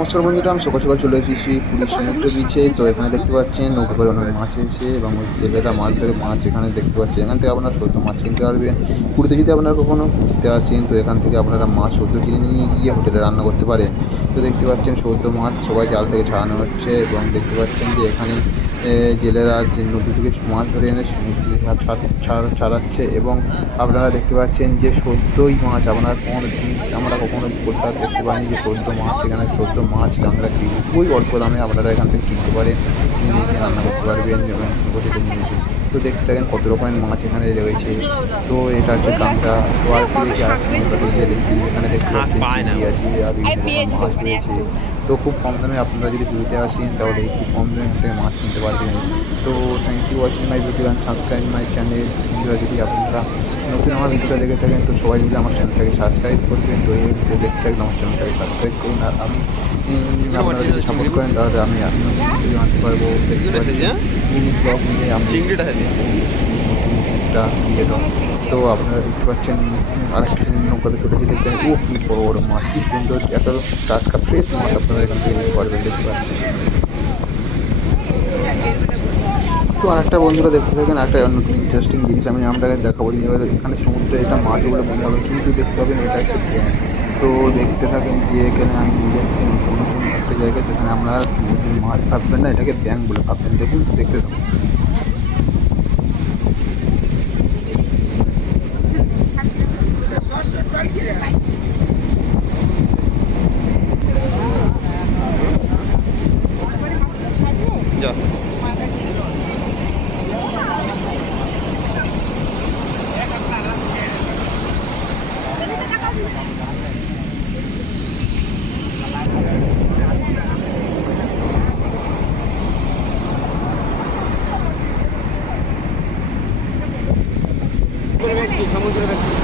নমস্কার বন্ধুরা, আমি সকাল সকাল চলে এসেছি পুরীর সমুদ্র বিচে। তো এখানে দেখতে পাচ্ছেন নৌকা করে অনেক মাছ এসেছে এবং ওই জেলেরা মাছ ধরে মাছ এখানে দেখতে পাচ্ছেন। এখান থেকে আপনারা সদ্য মাছ কিনতে পারবেন। পুরীতে যদি আপনারা কখনো ঘুরতে আসেন তো এখান থেকে আপনারা মাছ সদ্য কিনে নিয়ে গিয়ে হোটেলে রান্না করতে পারেন। তো দেখতে পাচ্ছেন সদ্য মাছ সবাই জাল থেকে ছাড়ানো হচ্ছে এবং দেখতে পাচ্ছেন যে এখানে জেলেরা যে নদী থেকে মাছ ধরে এনে সমুদ্রে ছাড়াচ্ছে এবং আপনারা দেখতে পাচ্ছেন যে সদ্যই মাছ আমরা কখনো কোথাও দেখতে পাইনি যে সদ্য মাছ। এখানে সদ্য মাছ কাঁকড়া খুবই অল্প দামে আপনারা এখান থেকে কিনতে পারেন, কিনে নিয়ে রান্না করতে পারবেন এবং হোটেলে নিয়ে গিয়ে। তো দেখতে থাকেন কত রকমের মাছ এখানে রয়েছে। তো এটা হচ্ছে কাঁকড়া। তো আর কি দেখি দেখি এখানে দেখতে পাচ্ছেন চিংড়ি আছে আর বিভিন্ন রকম মাছ রয়েছে। তো খুব কম দামে আপনারা যদি ঘুরতে আসেন তাহলে খুব কম দামে এখান থেকে মাছ কিনতে পারবেন। তো thank you watching my video and subscribe my channel. যদি আপনারা নতুন আমার ভিডিওটা দেখে থাকেন তো সবাই মিলে আমার চ্যানেলটাকে সাবস্ক্রাইব করবেন। তো এই ভিডিও দেখতে থাকলে আমার চ্যানেলটাকে সাবস্ক্রাইব করুন। আর আমি আপনারা যদি সাপোর্ট করেন তাহলে আমি নতুন ভিডিও আনতে পারবো। দেখতে পাচ্ছি মিনি ব্লগ নিয়ে আমি একটা ক্রিয়েটর। তো আপনারা দেখতে পাচ্ছেন আরেকটা নৌকাতে চলে দেখতে ও কী বড় বড় মাছ, কী সুন্দর এত টাটকা ফ্রেশ মাছ আপনারা এখান থেকে নিতে পারবেন। দেখতে পাচ্ছেন। তো আরেকটা বন্ধুরা দেখতে থাকেন একটা নতুন ইন্টারেস্টিং জিনিস আমি আপনাকে দেখাবো। এখানে সমুদ্রে এটা মাছ বলে মনে হবে কিন্তু দেখতে পাবেন এটা হচ্ছে ব্যাঙ। তো দেখতে থাকেন যে এখানে আমি নিয়ে যাচ্ছি নতুন নতুন একটা জায়গায় যেখানে আমরা সমুদ্রের মাছ ভাববেন না, এটাকে ব্যাঙ বলে ভাববেন। দেখুন, দেখতে থাকুন। যা সমুদ্রের